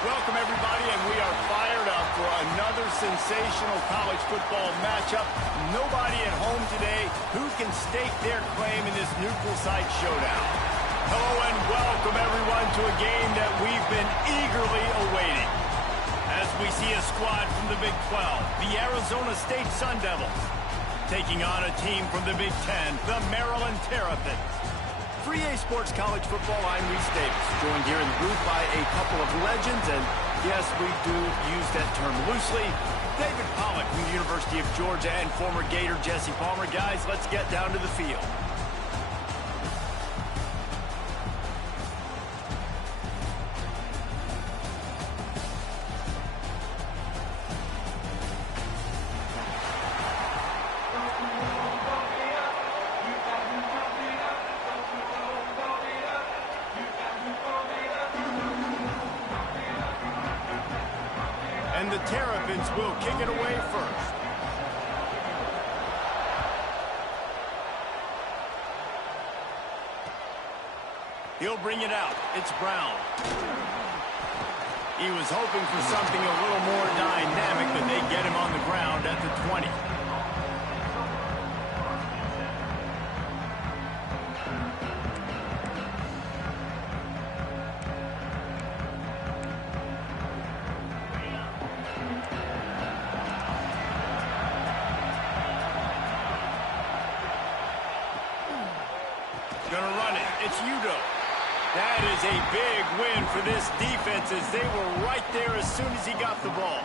Welcome, everybody, and we are fired up for another sensational college football matchup. Nobody at home today who can stake their claim in this neutral site showdown. Hello and welcome, everyone, to a game that we've been eagerly awaiting. As we see a squad from the Big 12, the Arizona State Sun Devils, taking on a team from the Big 10, the Maryland Terrapins. For EA Sports College Football, I'm Reese Davis, joined here in the booth by a couple of legends, and yes, we do use that term loosely. David Pollack from the University of Georgia and former Gator Jesse Palmer. Guys, let's get down to the field. And the Terrapins will kick it away first. He'll bring it out. It's Brown. He was hoping for something a little more dynamic, but they get him on the ground at the 20. Gonna run it. It's Udo. That is a big win for this defense as they were right there as soon as he got the ball.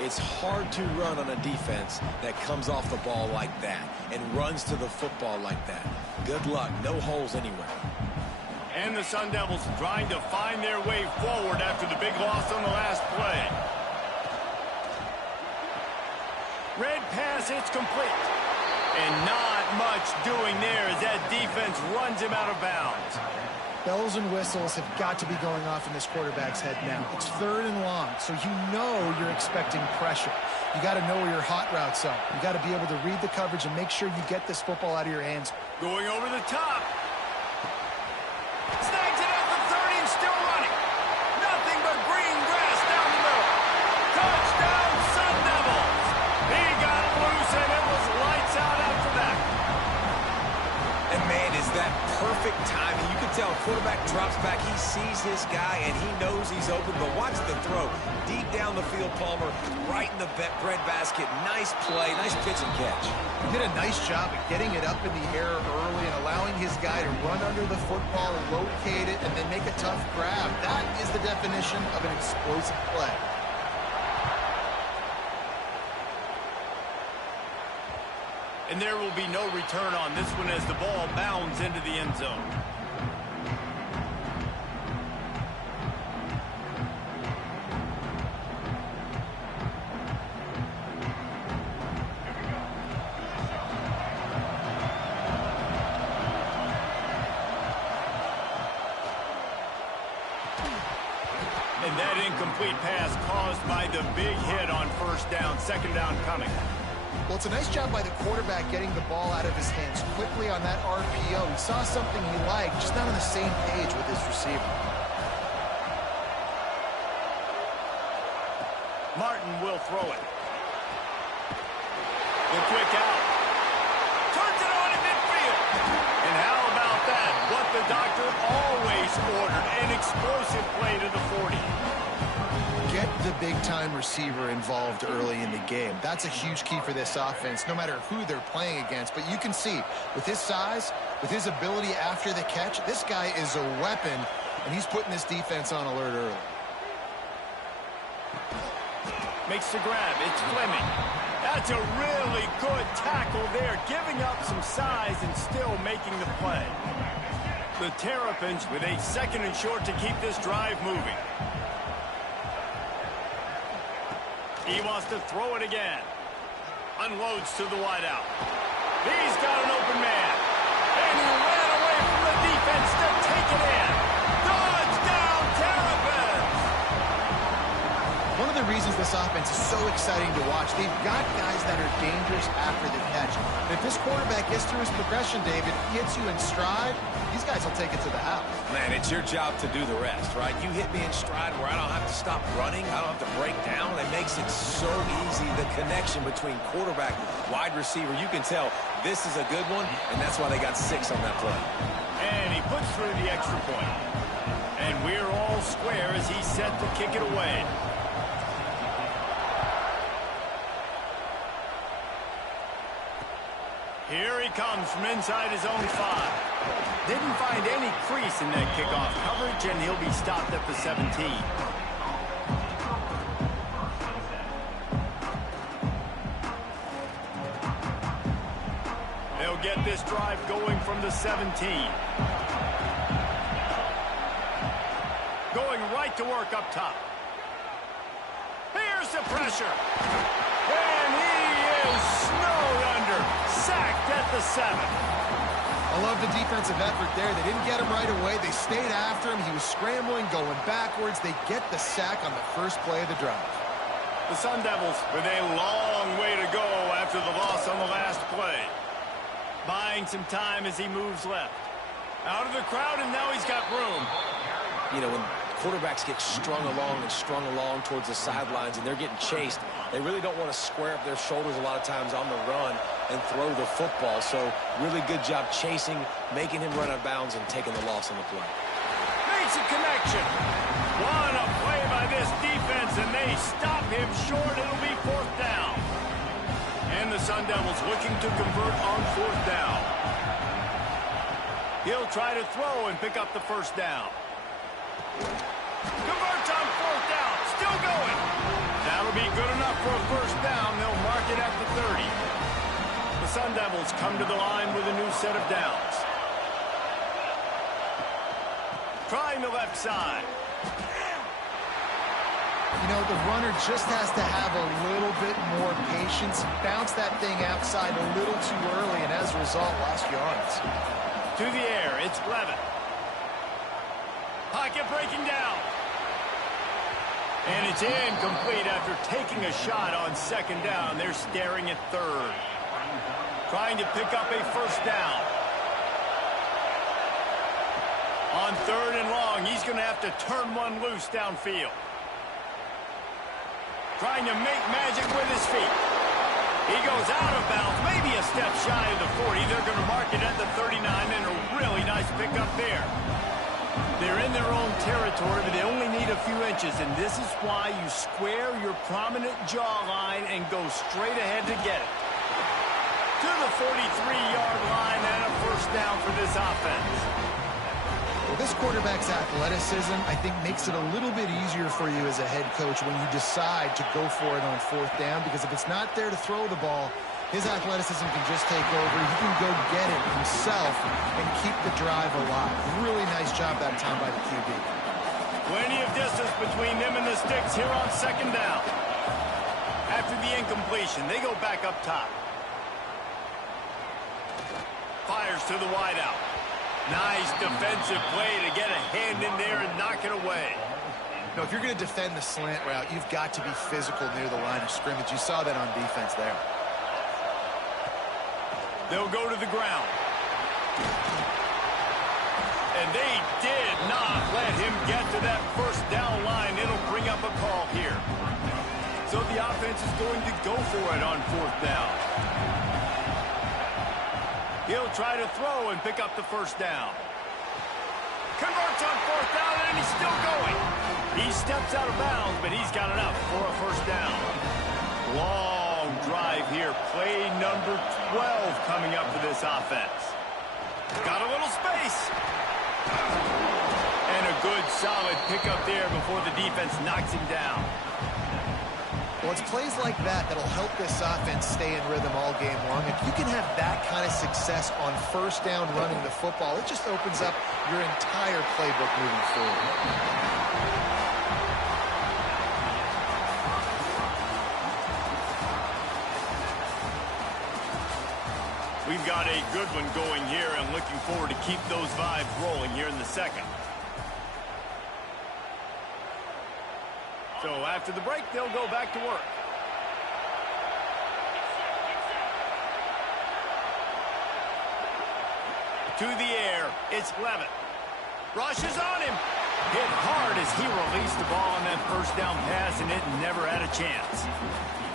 It's hard to run on a defense that comes off the ball like that and runs to the football like that. Good luck. No holes anywhere. And the Sun Devils trying to find their way forward after the big loss on the last play. Red pass, it's complete. And not much doing there as that defense runs him out of bounds. Bells and whistles have got to be going off in this quarterback's head now. It's 3rd and long, so you know you're expecting pressure. You got to know where your hot routes are. You got to be able to read the coverage and make sure you get this football out of your hands. Going over the top. Snags it at the 30 and still running. Nothing but green grass down the middle. Touchdown, Sun Devils. He got loose and it was lights out after that. And man, is that perfect timing. You can tell quarterback drops back. He sees his guy and he knows he's open, but watch the throw. Deep down the field, Palmer, right in the breadbasket. Nice play, nice pitch and catch. He did a nice job of getting it up in the air early and allowing his guy to run under the football, locate it, and then make a tough grab. That is the definition of an explosive play. And there will be no return on this one as the ball bounds into the end zone. And that incomplete pass caused by the big hit on first down, 2nd down coming. Well, it's a nice job by the quarterback getting the ball out of his hands quickly on that RPO. He saw something he liked, just not on the same page with his receiver. Martin will throw it. The quick out. Turns it on in midfield. And how about that? What the doctor always ordered, an explosive play to the 40. Get the big-time receiver involved early in the game. That's a huge key for this offense, no matter who they're playing against. But you can see, with his size, with his ability after the catch, this guy is a weapon, and he's putting this defense on alert early. Makes the grab. It's Fleming. That's a really good tackle there, giving up some size and still making the play. The Terrapins with a 2nd and short to keep this drive moving. He wants to throw it again. Unloads to the wideout. He's got an open man. And he ran away from the defense to take it in. Touchdown, Terrapins! One of the reasons this offense is so exciting to watch. They've got guys that are dangerous after the catch. And if this quarterback gets through his progression, David, hits you in stride, these guys will take it to the house. Man, it's your job to do the rest, right? You hit me in stride where I don't have to stop running. I don't have to break down. It makes it so easy. The connection between quarterback, wide receiver, you can tell this is a good one, and that's why they got 6 on that play. And he puts through the extra point. And we're all square as he's set to kick it away. Here he comes from inside his own 5. Didn't find any crease in that kickoff coverage, and he'll be stopped at the 17. They'll get this drive going from the 17. Going right to work up top. Here's the pressure. And he is snowed under. Sacked at the 7. I love the defensive effort there. They didn't get him right away. They stayed after him. He was scrambling, going backwards. They get the sack on the first play of the drive. The Sun Devils with a long way to go after the loss on the last play. Buying some time as he moves left. Out of the crowd, and now he's got room. You know, when quarterbacks get strung along towards the sidelines and they're getting chased, they really don't want to square up their shoulders a lot of times on the run and throw the football. So really good job chasing, making him run out of bounds, and taking the loss on the play. Makes a connection. What a play by this defense, and they stop him short. It'll be 4th down. And the Sun Devils looking to convert on 4th down. He'll try to throw and pick up the first down. Converts on 4th down. Still going. That'll be good enough for a first down. They'll mark it at the 30. The Sun Devils come to the line with a new set of downs. Trying the left side. You know, the runner just has to have a little bit more patience. Bounce that thing outside a little too early, and as a result, lost yards. To the air, it's Levin. Pocket breaking down. And it's incomplete after taking a shot on 2nd down. They're staring at 3rd. Trying to pick up a first down. On 3rd and long, he's going to have to turn one loose downfield. Trying to make magic with his feet. He goes out of bounds, maybe a step shy of the 40. They're going to mark it at the 39, and a really nice pickup there. They're in their own territory, but they only need a few inches, and this is why you square your prominent jawline and go straight ahead to get it. To the 43-yard line and a first down for this offense. Well, this quarterback's athleticism, I think, makes it a little bit easier for you as a head coach when you decide to go for it on 4th down, because if it's not there to throw the ball, his athleticism can just take over. He can go get it himself and keep the drive alive. Really nice job that time by the QB. Plenty of distance between them and the sticks here on 2nd down. After the incompletion, they go back up top. Fires to the wideout. Nice defensive play to get a hand in there and knock it away. No, if you're going to defend the slant route, you've got to be physical near the line of scrimmage. You saw that on defense there. They'll go to the ground. And they did not let him get to that first down line. It'll bring up a call here. So the offense is going to go for it on 4th down. He'll try to throw and pick up the first down. Converts on 4th down, and he's still going. He steps out of bounds, but he's got enough for a first down. Long drive here. Play number 12 coming up for this offense. Got a little space. And a good, solid pickup there before the defense knocks him down. Well, it's plays like that that'll help this offense stay in rhythm all game long. If you can have that kind of success on first down running the football, it just opens up your entire playbook moving forward. We've got a good one going here and looking forward to keep those vibes rolling here in the second. So after the break, they'll go back to work. To the air, it's Levitt. Rushes on him. Hit hard as he released the ball on that first down pass, and it never had a chance.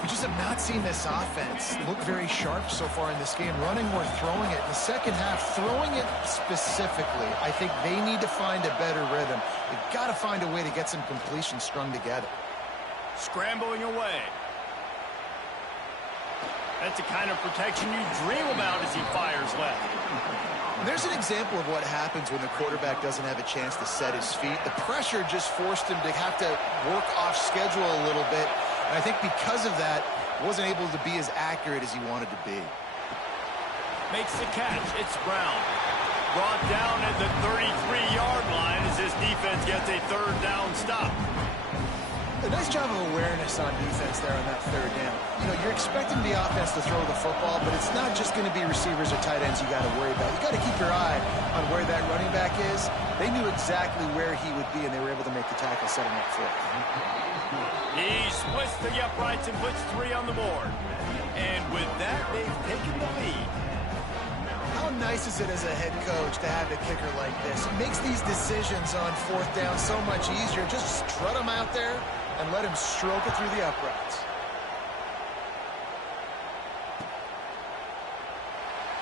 We just have not seen this offense look very sharp so far in this game, running or throwing it. In the second half, throwing it specifically, I think they need to find a better rhythm. They've got to find a way to get some completions strung together. Scrambling away. That's the kind of protection you dream about as he fires left. There's an example of what happens when the quarterback doesn't have a chance to set his feet. The pressure just forced him to have to work off schedule a little bit. And I think because of that, wasn't able to be as accurate as he wanted to be. Makes the catch. It's Brown. Brought down at the 33-yard line as this defense gets a third down stop. A nice job of awareness on defense there on that third down. You know, you're expecting the offense to throw the football, but it's not just going to be receivers or tight ends you got to worry about. You got to keep your eye on where that running back is. They knew exactly where he would be, and they were able to make the tackle, setting up for it. He splits the uprights and puts 3 on the board. And with that, they've taken the lead. How nice is it as a head coach to have a kicker like this? He makes these decisions on fourth down so much easier. Just strut him out there and let him stroke it through the uprights.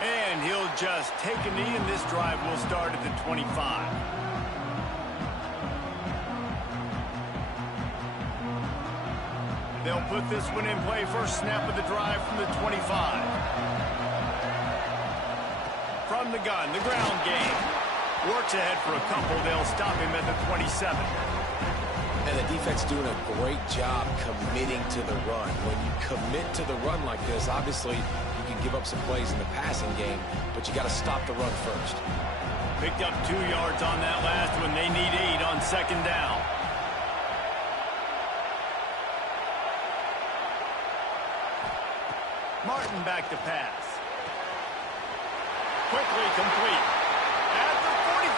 And he'll just take a knee, and this drive will start at the 25. They'll put this one in play. First snap of the drive from the 25. From the gun, the ground game. Works ahead for a couple. They'll stop him at the 27. And the defense doing a great job committing to the run. When you commit to the run like this, obviously you can give up some plays in the passing game, but you got to stop the run first. Picked up 2 yards on that last one. They need 8 on second down. Martin back to pass. Quickly complete. At the 45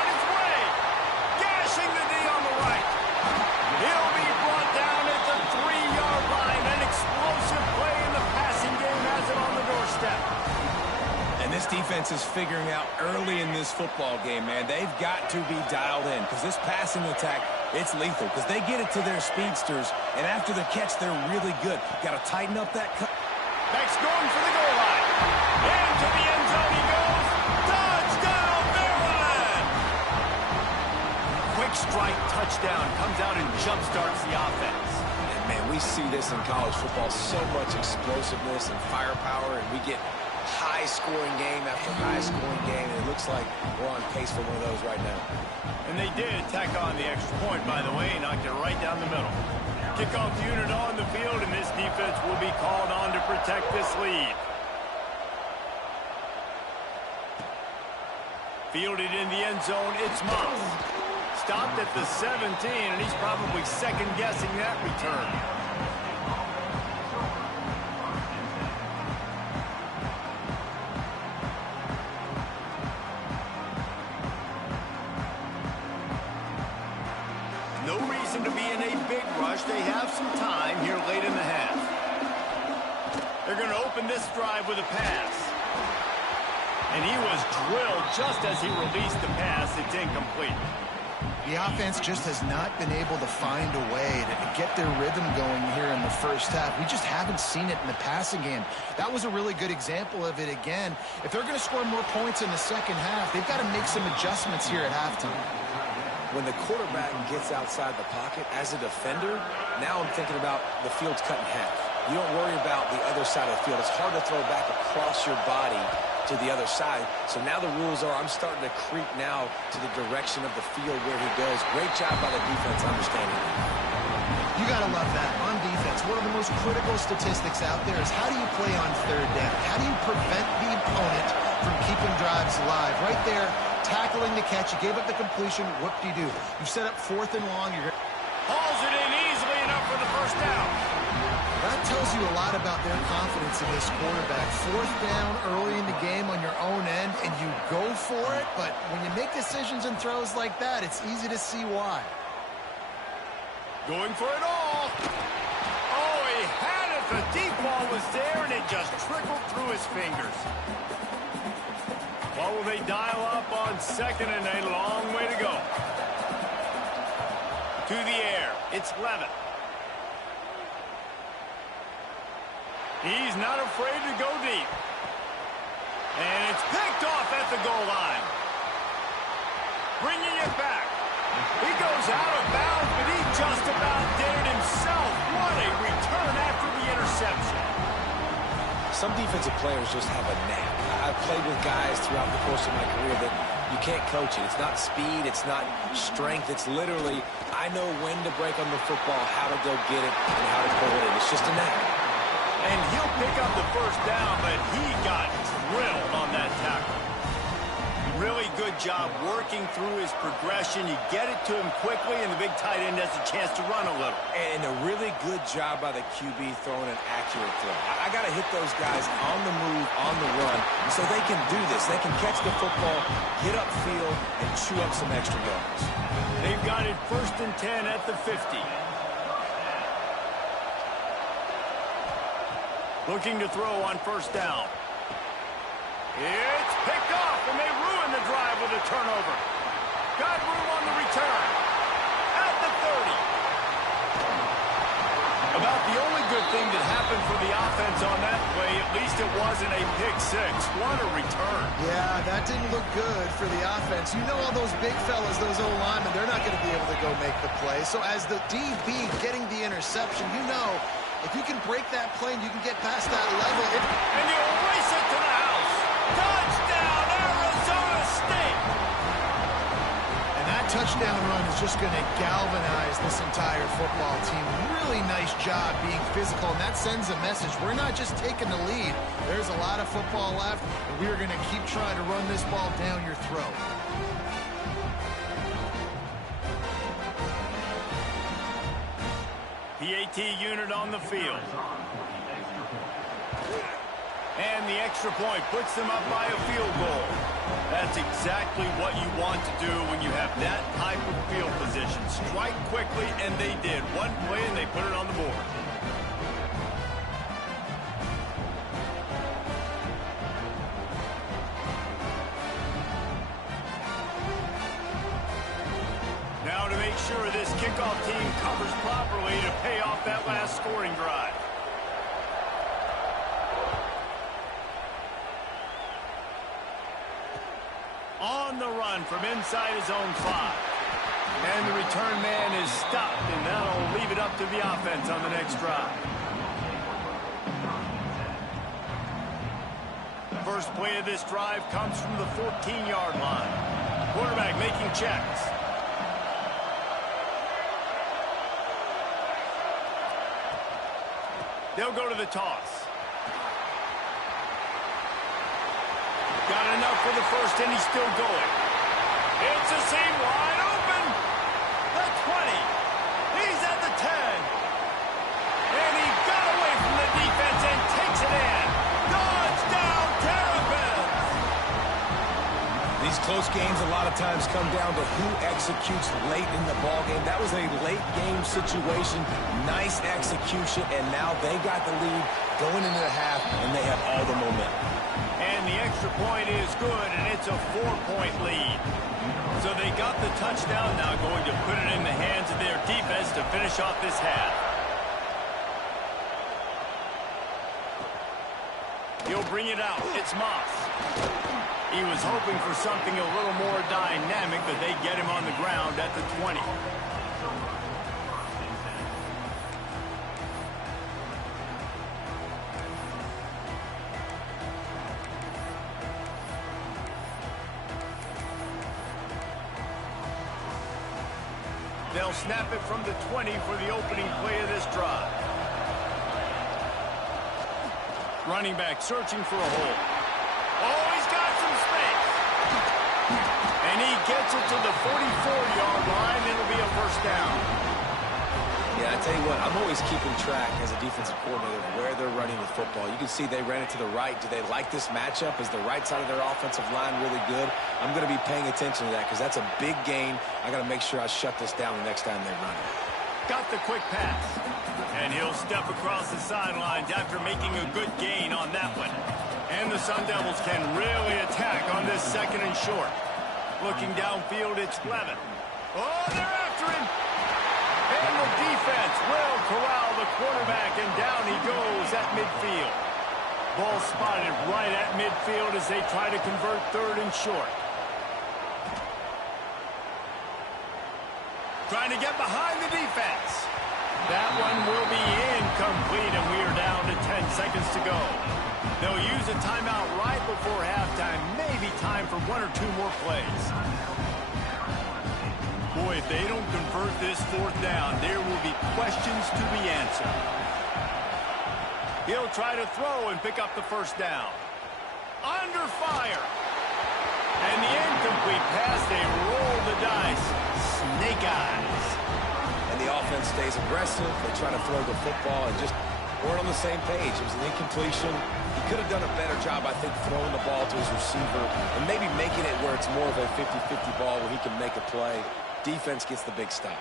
on its way. Gashing the knee on the right. He'll be brought down at the 3-yard line. An explosive play in the passing game has it on the doorstep. And this defense is figuring out early in this football game, man. They've got to be dialed in because this passing attack, it's lethal because they get it to their speedsters, and after the catch, they're really good. Got to tighten up that cut. Beck's going for the goal line. Into the end zone he goes. Touchdown, Maryland! Quick strike touchdown. Comes out and jumpstarts the offense. And, man, we see this in college football, so much explosiveness and firepower, and we get high-scoring game after high-scoring game, and it looks like we're on pace for one of those right now. And they did tack on the extra point, by the way. Knocked it right down the middle. Kickoff unit on the field, and this defense will be called on to protect this lead. Fielded in the end zone, it's Moss. Stopped at the 17, and he's probably second-guessing that return. No reason to be in a big rush. They have some time here late in the half. They're going to open this drive with a pass. And he was drilled just as he released the pass. It's incomplete. The offense just has not been able to find a way to get their rhythm going here in the first half. We just haven't seen it in the passing game. That was a really good example of it again. If they're going to score more points in the second half, they've got to make some adjustments here at halftime. When the quarterback gets outside the pocket as a defender, now I'm thinking about the field's cut in half. You don't worry about the other side of the field. It's hard to throw back across your body to the other side. So now the rules are I'm starting to creep now to the direction of the field where he goes. Great job by the defense understanding that. You got to love that. On defense, one of the most critical statistics out there is how do you play on third down? How do you prevent the opponent from keeping drives alive? Right there, tackling the catch. You gave up the completion. What do? You set up 4th and long. You're Hauls it in easily enough for the first down. That tells you a lot about their confidence in this quarterback. 4th down early in the game on your own end, and you go for it. But when you make decisions and throws like that, it's easy to see why. Going for it all. Oh, he had it. The deep ball was there, and it just trickled through his fingers. Well, will they dial up on second and a long way to go? To the air. It's Levitt. He's not afraid to go deep. And it's picked off at the goal line. Bringing it back. He goes out of bounds, but he just about did it himself. What a return after the interception. Some defensive players just have a knack. I've played with guys throughout the course of my career that you can't coach it. It's not speed. It's not strength. It's literally, I know when to break on the football, how to go get it, and how to pull it in. It's just a knack. And he'll pick up the first down, but he got drilled on that tackle. Really good job working through his progression. You get it to him quickly, and the big tight end has a chance to run a little. And a really good job by the QB throwing an accurate throw. I got to hit those guys on the move, on the run, so they can do this. They can catch the football, get upfield, and chew up some extra yards. They've got it 1st and 10 at the 50. Looking to throw on 1st down. It's picked off, and they ruin the drive with a turnover. Got room on the return. At the 30. About the only good thing that happened for the offense on that play, at least it wasn't a pick six. What a return. Yeah, that didn't look good for the offense. You know all those big fellas, those O-linemen, they're not going to be able to go make the play. So as the DB getting the interception, you know, if you can break that play and you can get past that level. And you erase it to the house. Touchdown, Arizona State. And that touchdown run is just going to galvanize this entire football team. Really nice job being physical, and that sends a message. We're not just taking the lead. There's a lot of football left, and we're going to keep trying to run this ball down your throat. PAT unit on the field. And the extra point puts them up by a field goal. That's exactly what you want to do when you have that type of field position. Strike quickly, and they did. One play, and they put it on the board. Now to make sure this kickoff team covers properly to pay off that last scoring drive. On the run from inside his own 5. And the return man is stopped, and that'll leave it up to the offense on the next drive. First play of this drive comes from the 14-yard line. Quarterback making checks. They'll go to the toss. Got enough for the first, and he's still going. It's a seam wide open. The 20. He's at the 10. And he got away from the defense and takes it in. Touchdown, Terrapins. These close games a lot of times come down to who executes late in the ballgame. That was a late game situation. Nice execution, and now they got the lead going into the half, and they have all the momentum. And the extra point is good, and it's a 4-point lead. So they got the touchdown, now going to put it in the hands of their defense to finish off this half. He'll bring it out. It's Moss. He was hoping for something a little more dynamic, but they get him on the ground at the 20. They'll snap it from the 20 for the opening play of this drive. Running back searching for a hole. Oh, he's got some space. And he gets it to the 44-yard line. It'll be a first down. Yeah, I tell you what, I'm always keeping track as a defensive coordinator of where they're running the football. You can see they ran it to the right. Do they like this matchup? Is the right side of their offensive line really good? I'm going to be paying attention to that because that's a big gain. I got to make sure I shut this down the next time they run it. Got off the quick pass. And he'll step across the sidelines after making a good gain on that one. And the Sun Devils can really attack on this second and short. Looking downfield, it's Levin. Oh, they're after him. And the defense will corral the quarterback, and down he goes at midfield. Ball spotted right at midfield as they try to convert third and short. Trying to get behind the defense. That one will be incomplete, and we are down to 10 seconds to go. They'll use a timeout right before halftime. Maybe time for one or two more plays. Boy, if they don't convert this fourth down, there will be questions to be answered. He'll try to throw and pick up the first down. Under fire. And the incomplete pass, they roll the dice. Snake eyes. And the offense stays aggressive. They try to throw the football and just weren't on the same page. It was an incompletion. He could have done a better job, I think, throwing the ball to his receiver and maybe making it where it's more of a 50-50 ball where he can make a play. Defense gets the big stop.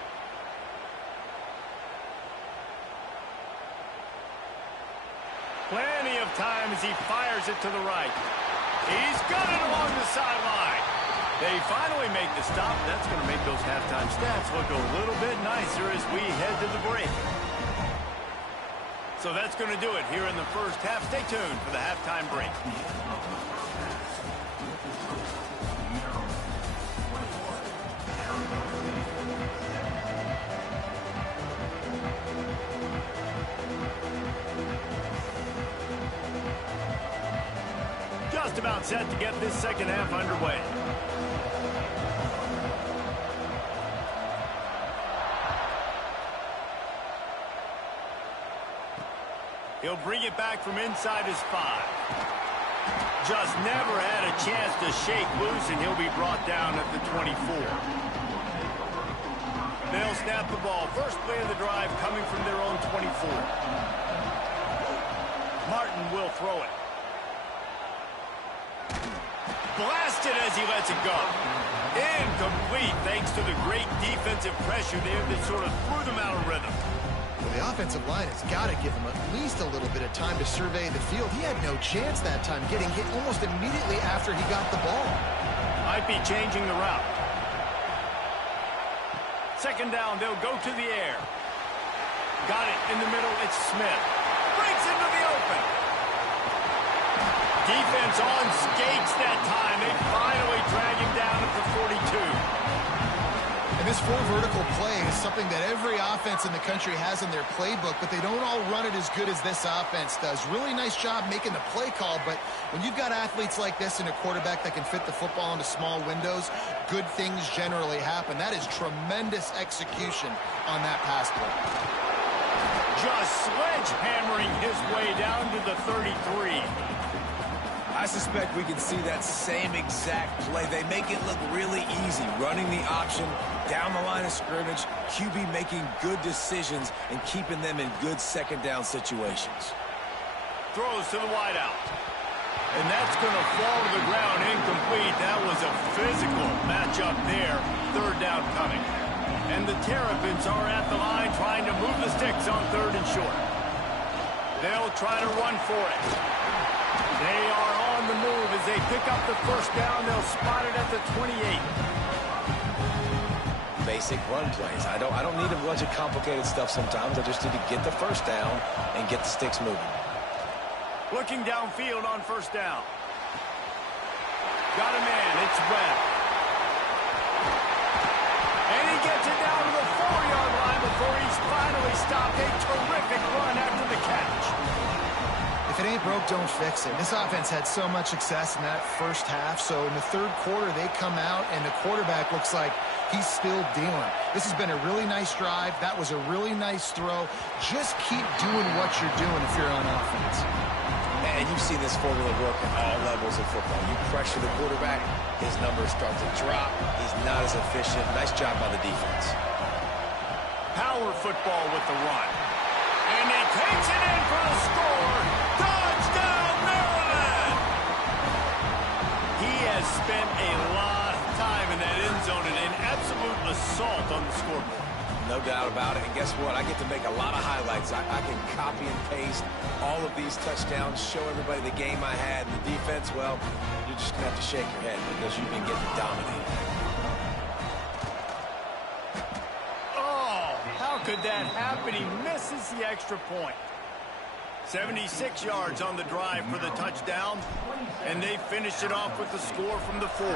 Plenty of time as he fires it to the right. He's got it along the sideline. They finally make the stop. That's going to make those halftime stats look a little bit nicer as we head to the break. So that's going to do it here in the first half. Stay tuned for the halftime break. Just about set to get this second half underway. He'll bring it back from inside his 5. Just never had a chance to shake loose, and he'll be brought down at the 24. They'll snap the ball. First play of the drive coming from their own 24. Martin will throw it. Blasted as he lets it go. Incomplete thanks to the great defensive pressure there that sort of threw them out of rhythm. Well, the offensive line has got to give him at least a little bit of time to survey the field. He had no chance that time, getting hit almost immediately after he got the ball. Might be changing the route. Second down, they'll go to the air. Got it in the middle, it's Smith. Breaks into the open. Defense on skates that time. They finally drag him down at the 42. And this full vertical play is something that every offense in the country has in their playbook, but they don't all run it as good as this offense does. Really nice job making the play call, but when you've got athletes like this and a quarterback that can fit the football into small windows, good things generally happen. That is tremendous execution on that pass play. Just sledgehammering his way down to the 33. I suspect we can see that same exact play. They make it look really easy, running the option down the line of scrimmage, QB making good decisions and keeping them in good second down situations. Throws to the wideout. And that's going to fall to the ground incomplete. That was a physical matchup there. Third down coming. And the Terrapins are at the line trying to move the sticks on third and short. They'll try to run for it. They are on the move as they pick up the first down. They'll spot it at the 28. Basic run plays. I don't need a bunch of complicated stuff sometimes. I just need to get the first down and get the sticks moving. Looking downfield on first down. Got a man. It's Webb. And he gets it down to the 4-yard line before he's finally stopped. A terrific run after the catch. If it ain't broke, don't fix it. This offense had so much success in that first half, so in the third quarter, they come out, and the quarterback looks like he's still dealing. This has been a really nice drive. That was a really nice throw. Just keep doing what you're doing if you're on offense. And you've seen this formula work at all levels of football. You pressure the quarterback, his numbers start to drop. He's not as efficient. Nice job by the defense. Power football with the run. And he takes it in for the score. Touchdown, Maryland! He has spent a lot of time in that end zone and an absolute assault on the scoreboard. No doubt about it. And guess what? I get to make a lot of highlights. I can copy and paste all of these touchdowns, show everybody the game I had. And the defense, well, you're just going to have to shake your head because you've been getting dominated. Oh, how could that happen? He misses the extra point. 76 yards on the drive for the touchdown, and they finished it off with the score from the 4.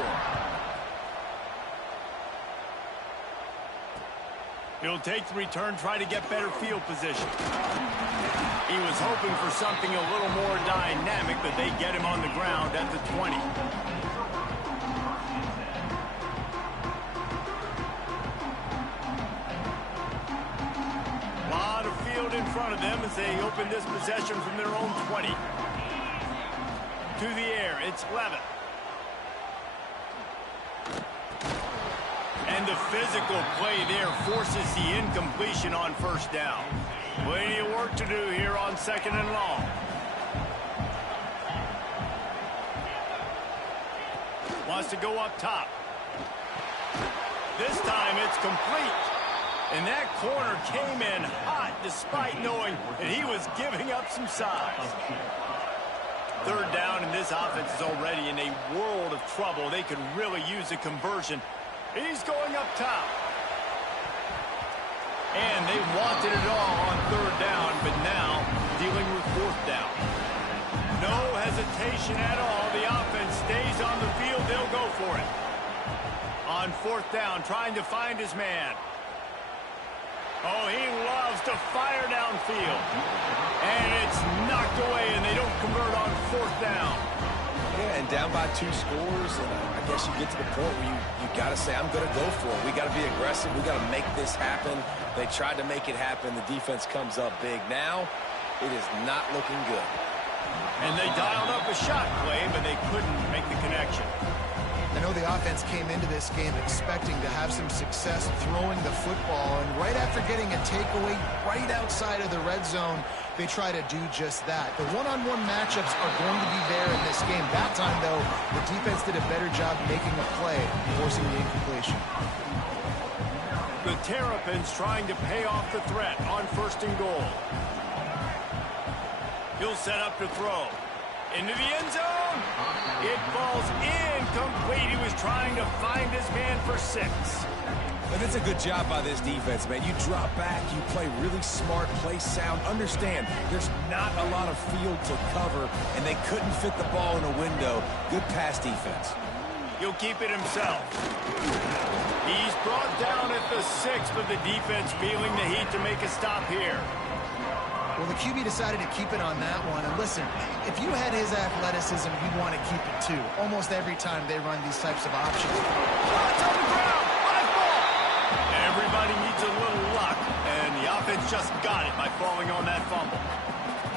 He'll take the return, try to get better field position. He was hoping for something a little more dynamic, but they get him on the ground at the 20. A lot of field in front of them as they open this possession from their own 20. To the air, it's Levitt. And the physical play there forces the incompletion on first down. Plenty of work to do here on 2nd and long. Wants to go up top. This time it's complete. And that corner came in hot despite knowing that he was giving up some size. 3rd down, and this offense is already in a world of trouble. They could really use a conversion. He's going up top. And they wanted it all on 3rd down, but now dealing with 4th down. No hesitation at all. The offense stays on the field. They'll go for it. On 4th down, trying to find his man. Oh, he loves to fire downfield. And it's knocked away, and they don't convert on 4th down. Yeah, and down by 2 scores, and I guess you get to the point where you got to say, I'm going to go for it. We got to be aggressive. We got to make this happen. They tried to make it happen. The defense comes up big. Now, it is not looking good. And they dialed up a shot play, but they couldn't make the connection. I know the offense came into this game expecting to have some success throwing the football, and right after getting a takeaway right outside of the red zone, they try to do just that. The one-on-one matchups are going to be there in this game. That time, though, the defense did a better job making a play, forcing the incompletion. The Terrapins trying to pay off the threat on 1st and goal. He'll set up to throw. Into the end zone. It falls incomplete. He was trying to find his man for 6. And it's a good job by this defense, man. You drop back, you play really smart, play sound. Understand, there's not a lot of field to cover, and they couldn't fit the ball in a window. Good pass defense. He'll keep it himself. He's brought down at the 6, but the defense feeling the heat to make a stop here. Well, the QB decided to keep it on that one. And listen, if you had his athleticism, you'd want to keep it too. Almost every time they run these types of options. Oh, it's on the ground. Live ball. Everybody needs a little luck, and the offense just got it by falling on that fumble.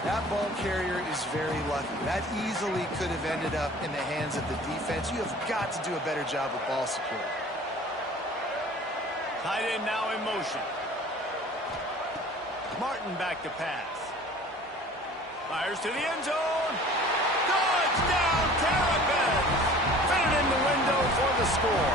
That ball carrier is very lucky. That easily could have ended up in the hands of the defense. You have got to do a better job with ball security. Tight end now in motion. Martin back to pass. Fires to the end zone. Touchdown, Terrapins! Fit it in the window for the score.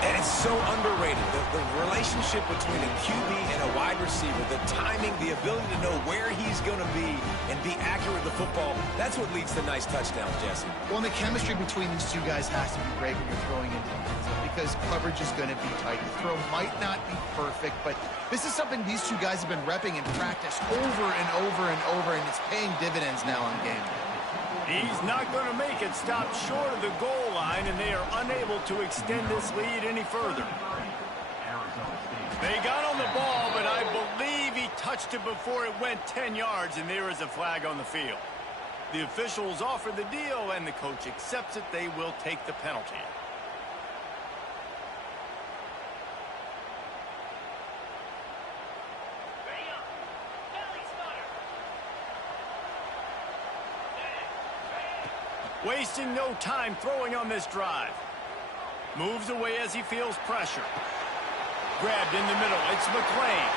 And it's so underrated. The relationship between a QB and a wide receiver, the timing, the ability to know where he's going to be and be accurate with the football, that's what leads to nice touchdowns, Jesse. Well, and the chemistry between these two guys has to be great when you're throwing into the end zone because coverage is going to be tight. The throw might not be perfect, but this is something these two guys have been repping in practice over and over and over, and it's paying dividends now on game day. He's not going to make it. Stop short of the goal line, and they are unable to extend this lead any further. They got on the ball, but I believe he touched it before it went 10 yards, and there is a flag on the field. The officials offer the deal, and the coach accepts it. They will take the penalty. Wasting no time throwing on this drive. Moves away as he feels pressure. Grabbed in the middle. It's McClain.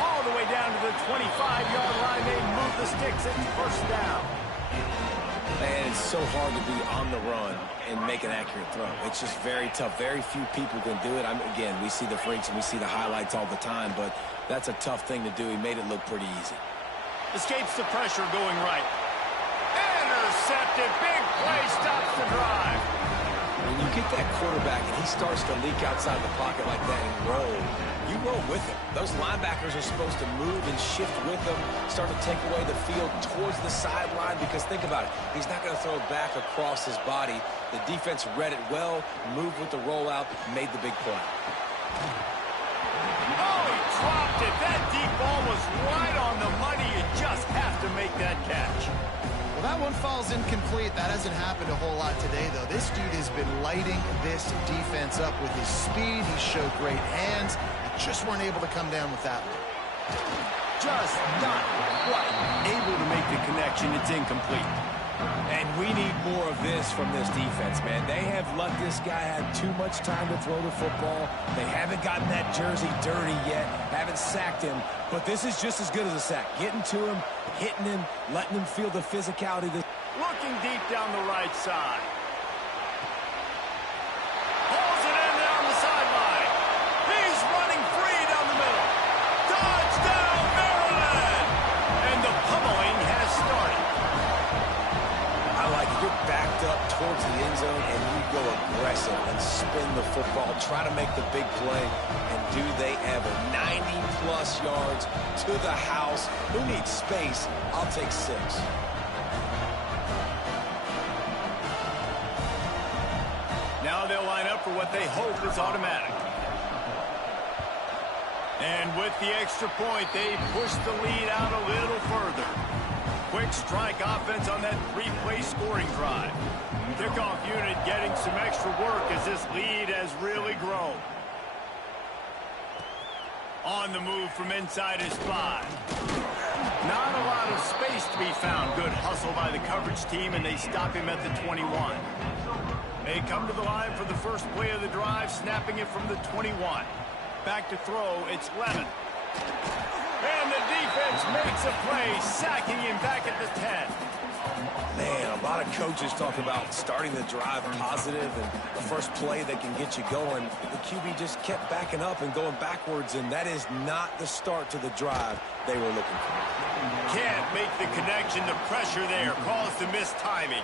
All the way down to the 25-yard line. They move the sticks. It's 1st down. And it's so hard to be on the run and make an accurate throw. It's just very tough. Very few people can do it. Again, we see the freaks and we see the highlights all the time, but that's a tough thing to do. He made it look pretty easy. Escapes the pressure going right. Intercepted. Big play, stops the drive. When you get that quarterback and he starts to leak outside the pocket like that and roll, you roll with him. Those linebackers are supposed to move and shift with him, start to take away the field towards the sideline, because think about it. He's not going to throw it back across his body. The defense read it well, moved with the rollout, made the big play. Oh, he dropped it. That deep ball was right on the money. You just have to make that catch. Well, that one falls incomplete. That hasn't happened a whole lot today, though. This dude has been lighting this defense up with his speed. He showed great hands. They just weren't able to come down with that one. Just not quite able to make the connection. It's incomplete. And we need more of this from this defense, man. They have let this guy have too much time to throw the football. They haven't gotten that jersey dirty yet, haven't sacked him. But this is just as good as a sack. Getting to him, hitting him, letting him feel the physicality. Looking deep down the right side. Pulls it in down the sideline. He's running free down the middle. Touchdown, Maryland! And the pummeling has started. I like it. You're backed up towards the end zone, and you go aggressive and spin the football, try to make the big play, and do they ever. 90-plus yards to the house. Who needs space? I'll take 6. Now they'll line up for what they hope is automatic. And with the extra point, they push the lead out a little further. Quick strike offense on that 3-play scoring drive. Kickoff unit getting some extra work as this lead has really grown. On the move from inside his 5. Not a lot of space to be found. Good hustle by the coverage team, and they stop him at the 21. They come to the line for the first play of the drive, snapping it from the 21. Back to throw, it's Lemon. And the defense makes a play, sacking him back at the 10. Man, a lot of coaches talk about starting the drive positive and the first play that can get you going. The QB just kept backing up and going backwards, and that is not the start to the drive they were looking for. Can't make the connection. The pressure there caused the missed timing.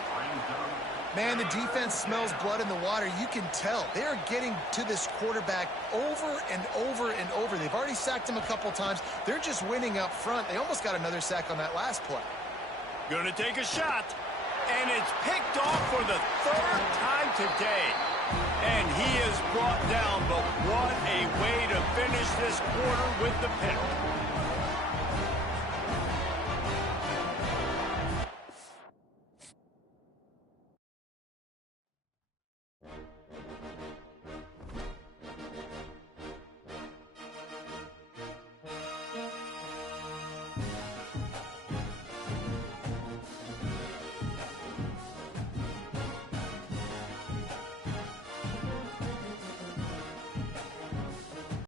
Man, the defense smells blood in the water. You can tell. They are getting to this quarterback over and over and over. They've already sacked him a couple times. They're just winning up front. They almost got another sack on that last play. Gonna take a shot. And it's picked off for the 3rd time today. And he is brought down, but what a way to finish this quarter with the pick.